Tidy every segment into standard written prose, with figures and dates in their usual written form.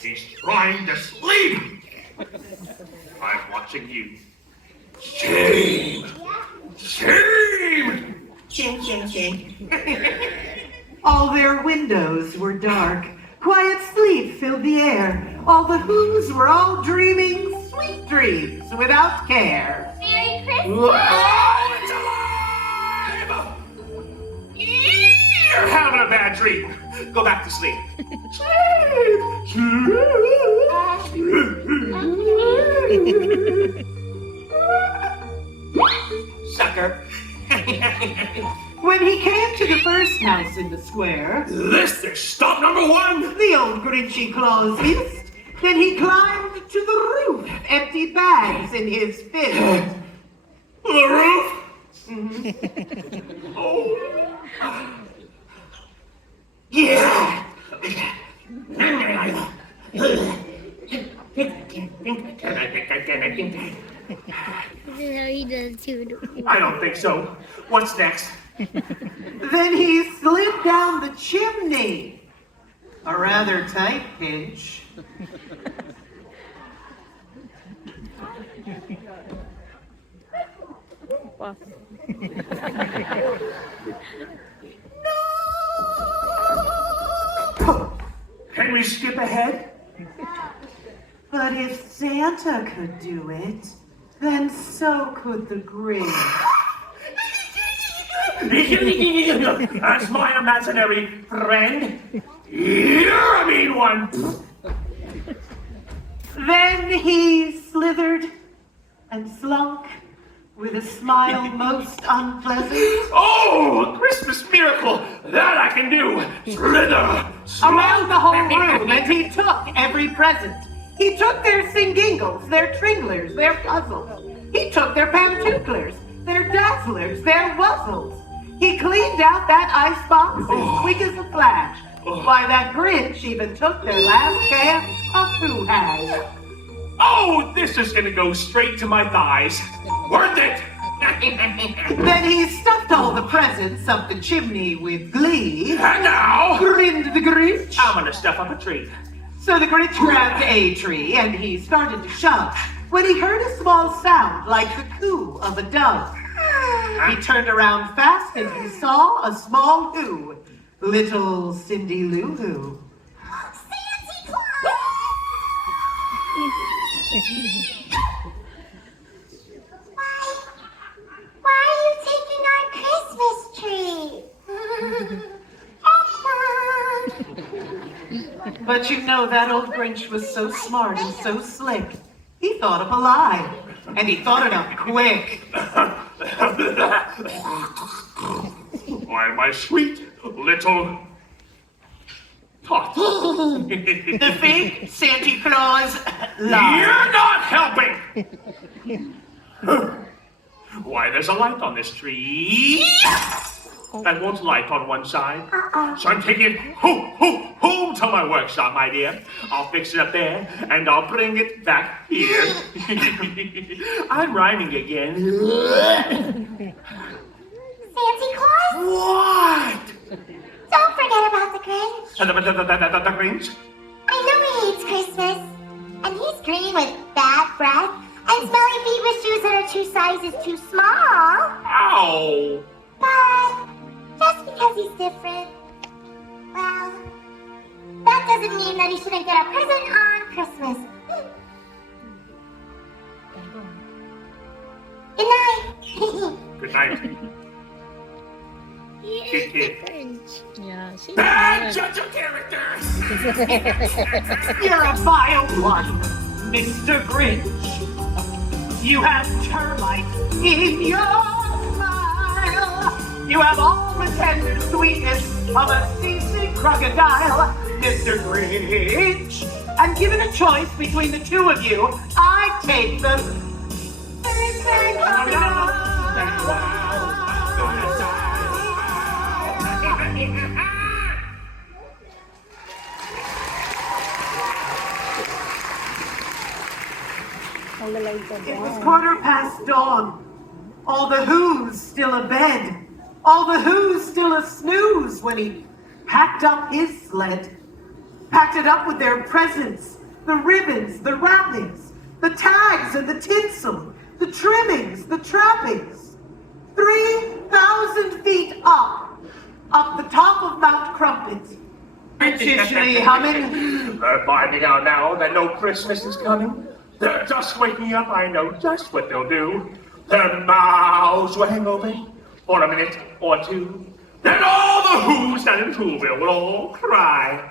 He's trying to sleep. I'm watching you. Shame! Shame! Ching, ching, ching. All their windows were dark. Quiet sleep filled the air. All the Who's were all dreaming sweet dreams without care. Merry Christmas! Oh, it's alive! You're having a bad dream. Go back to sleep. Sucker. When he came to the first house in the square, This is stop number one. the old Grinchy claws hissed. Then he climbed to the roof, empty bags in his fist. The roof? Oh. Yeah. This is how he does too. I don't think so. What's next? Then he slid down the chimney. A rather tight pinch. Can we skip ahead? But if Santa could do it, then so could the Grinch. That's my imaginary friend. You're a mean one. Then he slithered and slunk with a smile most unpleasant Oh, a Christmas miracle. That I can do. Slither. around the whole room, and he took every present. He took their singingles, their tringlers, their puzzles. He took their pantooklers, their dazzlers, their wuzzles. He cleaned out that icebox as quick as a flash. Why, that Grinch even took their last can of Who Has. Oh, this is gonna go straight to my thighs. Worth it. Then he stuffed all the presents up the chimney with glee. And now, Grinned the Grinch. I'm gonna stuff up a tree. So the Grinch grabbed a tree and he started to shove when he heard a small sound like the coo of a dove. He turned around fast and he saw a small Who, little Cindy Lou Who. Santa Claus! Why are you taking our Christmas tree? Awkward. But you know that old Grinch was so smart and so slick. He thought up a lie, and he thought it up quick. Why, my sweet little tot. The fake Santa Claus lie. You're not helping. Why, there's a light on this tree. That won't light on one side. So I'm taking it home to my workshop, my dear. I'll fix it up there, and I'll bring it back here. I'm rhyming again. Santa Claus? What? Don't forget about the Grinch. The Grinch? I know he hates Christmas. And he's green with bad breath and smelly feet with shoes that are 2 sizes too small. Ow! But just because he's different, well, that doesn't mean that he shouldn't get a present on Christmas. Good night. Good night. He is the Grinch. Yeah, she's Bad good. judge of character! You're a vile one, Mr. Grinch. You have termites in your smile. You have all the tender sweetness of a seasick crocodile, Mr. Grinch. And given a choice between the two of you, I'd take the seasick crocodile. All the lights are It was down. 1/4 past dawn. All the Who's still abed. All the Who's still a snooze when he packed up his sled. Packed it up with their presents, the ribbons, the wrappings, the tags and the tinsel, the trimmings, the trappings. 3,000 feet up the top of Mount Crumpet. Richly humming. They're finding out now that no Christmas is coming. They're just waking up, I know just what they'll do. Their mouths will hang open for a minute or two. Then all the Who's down in Whoville will all cry.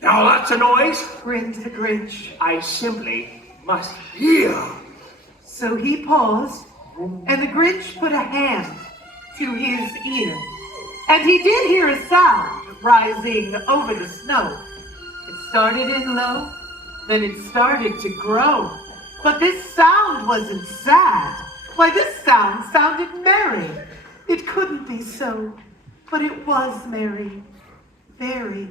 Now that's a noise Grinned the Grinch. I simply must hear. So he paused, and the Grinch put a hand to his ear. And he did hear a sound rising over the snow. It started in low, then it started to grow. But this sound wasn't sad. Why, this sound sounded merry. It couldn't be so, but it was merry, very.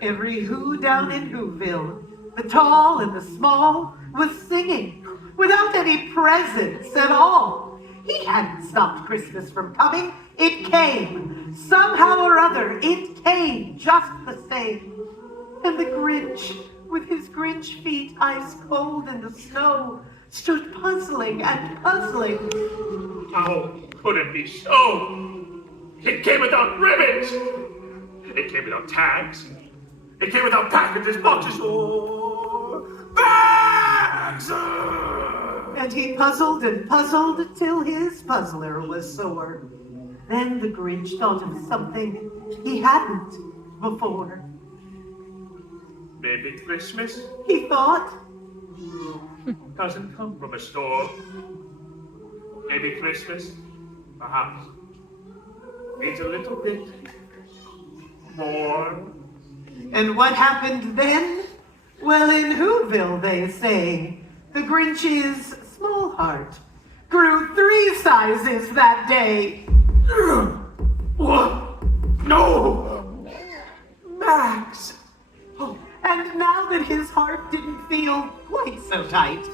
Every Who down in Whoville, the tall and the small, was singing without any presents at all. He hadn't stopped Christmas from coming. It came. Somehow or other, it came just the same. And the Grinch, with his Grinch feet ice cold in the snow, stood puzzling and puzzling. How could it be so? It came without ribbons. It came without tags. It came without packages, boxes, or bags. And he puzzled and puzzled till his puzzler was sore. Then the Grinch thought of something he hadn't before. Maybe Christmas He thought, doesn't come from a store. Maybe Christmas, perhaps, needs a little bit more. and what happened then? Well, in Whoville, they say, the Grinch's small heart grew 3 sizes that day. What? No! Max! And now that his heart didn't feel quite so tight,